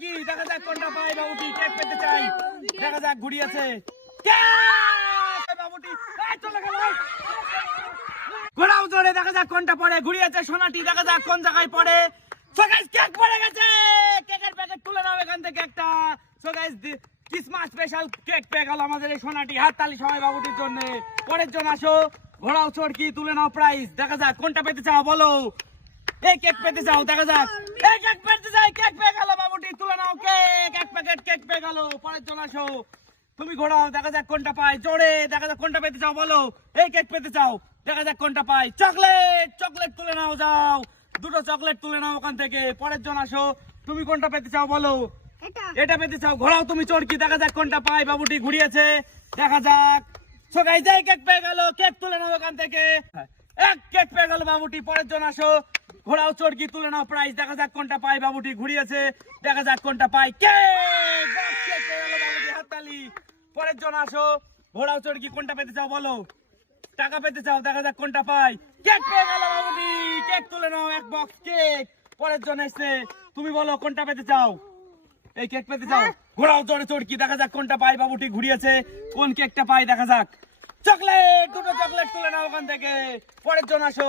চরকি দেখা যাক কোনটা পাই বাবুটি। পেতে চাই। দেখা যাক ঘুরিয়েছে কেক! বাবুটি। চলে গেল। ঘোড়াও জোরে, দেখা যাক কোনটা পড়ে। ঘুরিয়েছে সোনাটি। দেখা যাক কোন জায়গায় পড়ে। কেক পড়ে গেছে। কেকের প্যাকেট তুলে নাও এখান থেকে একটা। ক্রিসমাস স্পেশাল কেক পেয়ে গেল আমাদের এই সোনাটি। হাততালি সবাই বাবুটির জন্য। পরের জন আসো। ঘোড়াও চড়কি, তুলে নাও প্রাইস দেখা যাক কোনটা পেতে চাও, বলো। এই কেক পেতে চাও দেখা যাক। এই কেক পেতে চাই কেক পেয়ে গেল বাবুটি তুলে নাও কেক এক প্যাকেট কেক পেয়ে গেল পরের জন আসো। তুমি ঘোড়াও দেখা যাক কোনটা পাই। জোরে দেখা যাক কোনটা পেতে চাও বলো। এই কেক পেতে চাও দেখা যাক কোনটা পাই। চকলেট চকলেট তুলে নাও যাও। দুটো চকলেট তুলে নাও ওখান থেকে পরের জন আসো। তুমি কোনটা পেতে চাও বলো। এটা। পেতে চাও ঘোড়াও তুমি চড়কি দেখা যাক কোনটা পাই বাবুটি ঘুরিয়েছে। দেখা যাক। সকাই যাই কেক পেয়ে গেল কেক তুলে নাও ওখান থেকে। এক কেক পেয়ে গেল বাবুটি পরের জন আসো। ঘোড়াও চড়কি তুলে নাও প্রাইস দেখা যাক কোনটা পাই বাবুটি ঘুরিয়েছে। দেখা যাক কোনটা পেয়ে বাবুটি হাততালি? পরের জন আসো। ঘোড়াও চড়কি কোনটা পেতে চাও বলো? টাকা পেতে চাও দেখা যাক কোনটা পাই কেক পেয়ে গেল বাবুটি। কেক তুলে নাও এক বক্স কেক। পরের জন এসছে। তুমি বলো কোনটা পেতে চাও? এই কেক পেতে চাও? ঘোড়াও চড়ে চড়কি দেখা যাক কোনটা পাই বাবুটি ঘুরিয়েছে। কোন কেকটা পাই দেখা যাক। চকলেট দুটো চকলেট তুলে নাও ওখান থেকে। পরের জন আসো।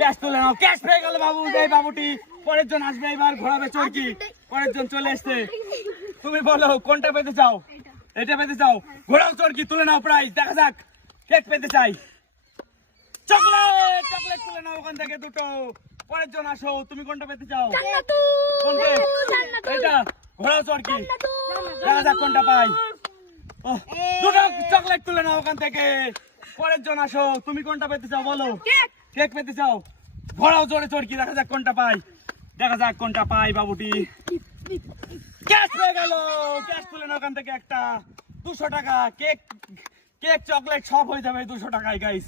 ক্যাশ তুলে নাও। ক্যাশ পেয়ে গেল বাবু এই বাবুটি পরের জন আসবে এবার ঘোরাবে চরকি। পরের জন চলে এসছে। তুমি বলো কোনটা পেতে চাও? এটা পেতে চাও? ঘোড়াও চরকি তুলে নাও প্রাইস দেখা যাক কেক পেতে চাই। চকলেট চকলেট তুলে নাও ওখান থেকে দুটো। পরের জন আসো তুমি কোনটা পেতে চাও? এটা ঘোড়াও চরকি। দেখা যাক কোনটা পাই। দুটো চকলেট তুলে নাও ওখান থেকে। পরের জন আসো তুমি কোনটা পেতে চাও বলো? কেক। পেতে চাও? ঘোড়াও জোরে চড়কি দেখা যাক কোনটা পাই। দেখা যাক কোনটা পাই বাবুটি। ক্যাশ পেয়ে গেল ক্যাশ তুলে নাও ওখান থেকে একটা। দুশো টাকা কেক কেক চকলেট সব হয়ে যাবে দুশো টাকায় গাইস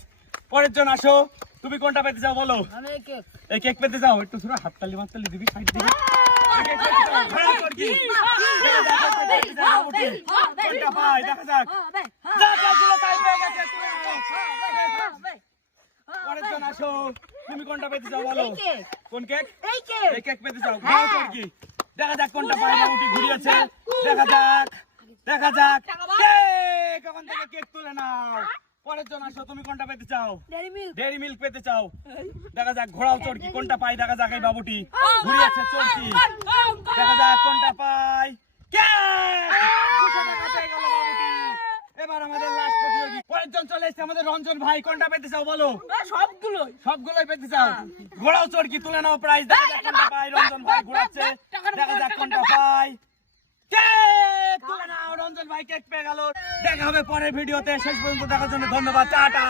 পরের জন আসো তুমি কোনটা পেতে চাও বলো? এই কেক। পেতে যাও একটু শুরু হাততালি মাততালি দিবি সাইড দিবি। দেখা যাক কোনটা পেতে চাও বাবুটি। কোনটা পাই দেখা যাক যা যা ছিল তাই পেয়ে গেছে তুলে নাও। পরের জন আসো। তুমি কোনটা পেতে চাও বলো? কোন কেক এই কেক পেতে চাও। ঘোড়াও চড়কি দেখা যাক কোনটা পাই বাবুটি ঘুরিয়েছে। দেখা যাক। দেখা যাক। কেক ওখান থেকে কেক তুলে নাও। পরের জন আসো তুমি কোনটা পেতে চাও? ডেরি মিল্ক পেতে চাও। দেখা যাক ঘোড়াও চড়কি কোনটা পাই দেখা যাক এই বাবুটি। ঘুরিয়েছে চড়কি দেখা যাক কোনটা পাই কেক! 200 টাকা পেয়ে গেল বাবুটি। এবার আমাদের লাস্ট প্রতিযোগী পরের জন চলে এসছে আমাদের রঞ্জন ভাই কোনটা পেতে চাও বলো? সবগুলোই। সবগুলোই পেতে চাও? ঘোড়াও চড়কি তুলে নাও প্রাইস দেখা যাক কোনটা পাই রঞ্জন ভাই ঘোরাচ্ছে। দেখা যাক কোনটা পাই তুলে নাও রঞ্জন ভাই কেক পেয়ে গেল। দেখা হবে পরের ভিডিওতে। শেষ পর্যন্ত দেখার জন্য ধন্যবাদ। টাটা।